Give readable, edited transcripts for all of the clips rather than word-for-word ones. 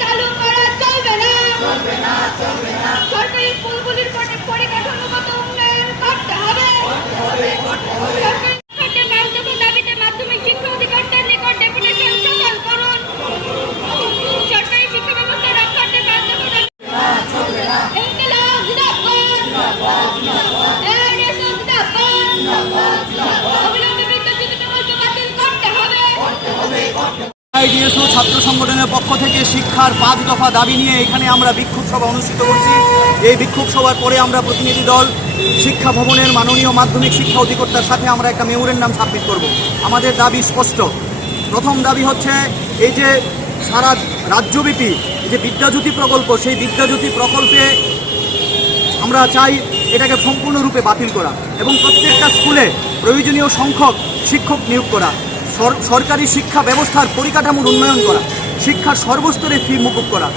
চালু করা চলবে না। সরকারি স্কুলগুলির পরিকাঠামোগত উন্নয়ন করতে হবে। সরকারি বাধ্যতামূলক দাবিতে মাধ্যমিক শিক্ষা অধিকর্তার নিকট ডেপুটেশন সফল করুন। সরকারি শিক্ষা ব্যবস্থা রক্ষার্থে বাধ্যতামূলক ইনকিলাব জিন্দাবাদ। এনএসএস জিন্দাবাদ। অবিলম্বে বিদ্যুৎ প্রকল্প বাতিল করতে হবে। আইডিএসও ছাত্র সংগঠনের পক্ষ থেকে শিক্ষার 5 দফা দাবি নিয়ে এখানে আমরা বিক্ষোভ সভা অনুষ্ঠিত করছি। এই বিক্ষোভ সভার পরে আমরা প্রতিনিধি দল শিক্ষা ভবনের মাননীয় মাধ্যমিক শিক্ষা অধিকর্তার সাথে আমরা একটা মেমোরেন্ডাম সাবমিট করব। আমাদের দাবি স্পষ্ট। প্রথম দাবি হচ্ছে এই যে সারা রাজ্যব্যাপী যে বিদ্যাজ্যোতি প্রকল্প, সেই বিদ্যাজ্যোতি প্রকল্পে আমরা চাই এটাকে সম্পূর্ণরূপে বাতিল করা এবং প্রত্যেকটা স্কুলে প্রয়োজনীয় সংখ্যক শিক্ষক নিয়োগ করা, সরকারি শিক্ষা ব্যবস্থার পরিকাঠামোর উন্নয়ন করা, শিক্ষার সর্বস্তরে ফি মুকুব করা।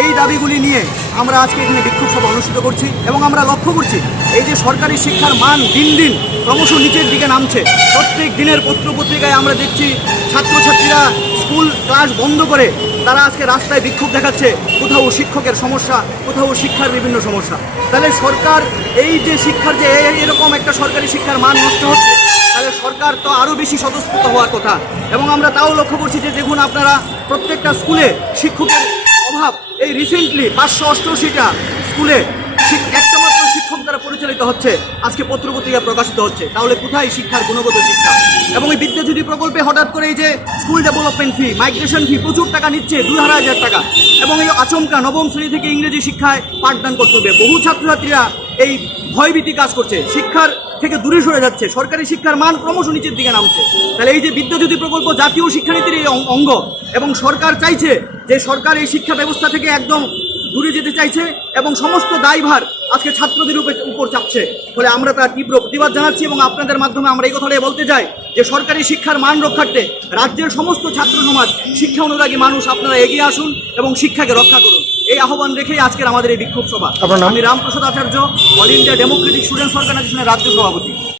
এই দাবিগুলি নিয়ে আমরা আজকে এখানে বিক্ষোভ সভা অনুষ্ঠিত করছি এবং আমরা লক্ষ্য করছি এই যে সরকারি শিক্ষার মান দিন দিন ক্রমশ নিচের দিকে নামছে। প্রত্যেক দিনের পত্রপত্রিকায় আমরা দেখছি ছাত্রছাত্রীরা স্কুল ক্লাস বন্ধ করে তারা আজকে রাস্তায় বিক্ষোভ দেখাচ্ছে। কোথাও শিক্ষকের সমস্যা, কোথাও শিক্ষার বিভিন্ন সমস্যা। তাহলে সরকার এই যে শিক্ষার যে এরকম একটা সরকারি শিক্ষার মান নষ্ট হচ্ছে, তাহলে সরকার তো আরও বেশি স্বতঃস্ফূর্ত হওয়ার কথা। এবং আমরা তাও লক্ষ্য করছি যে দেখুন আপনারা প্রত্যেকটা স্কুলে শিক্ষকের অভাব। এই রিসেন্টলি 588টা স্কুলে একটা মাত্র শিক্ষক দ্বারা পরিচালিত হচ্ছে, আজকে পত্রপত্রিকা প্রকাশিত হচ্ছে। তাহলে কোথায় শিক্ষার গুণগত শিক্ষা? এবং এই বিদ্যাজ্যোতি প্রকল্পে হঠাৎ করে এই যে স্কুল ডেভেলপমেন্ট ফি, মাইগ্রেশন ফি প্রচুর টাকা নিচ্ছে, 2,500 টাকা। এবং এই আচমকা নবম শ্রেণী থেকে ইংরেজি শিক্ষায় পাঠদান করতে হবে। বহু ছাত্রছাত্রীরা এই ভয়ভীতি কাজ করছে, শিক্ষার থেকে দূরে সরে যাচ্ছে, সরকারি শিক্ষার মান ক্রমশ নিচের দিকে নামছে। তাহলে এই যে বিদ্যাজ্যোতি প্রকল্প জাতীয় শিক্ষানীতির এই অঙ্গ, এবং সরকার চাইছে যে সরকার এই শিক্ষা ব্যবস্থা থেকে একদম দূরে যেতে চাইছে এবং সমস্ত দায়ভার আজকে ছাত্রদের উপর চাপছে। ফলে আমরা তার তীব্র প্রতিবাদ জানাচ্ছি এবং আপনাদের মাধ্যমে আমরা এই কথাটাই বলতে চাই যে সরকারি শিক্ষার মান রক্ষার্থে রাজ্যের সমস্ত ছাত্র সমাজ, শিক্ষা অনুরাগী মানুষ আপনারা এগিয়ে আসুন এবং শিক্ষাকে রক্ষা করুন। এই আহ্বান রেখেই আজকের আমাদের এই বিক্ষোভ সভা। আমি রামপ্রসাদ আচার্য, অল ইন্ডিয়া ডেমোক্রেটিক স্টুডেন্টস অর্গানাইজেশনের রাজ্য সভাপতি।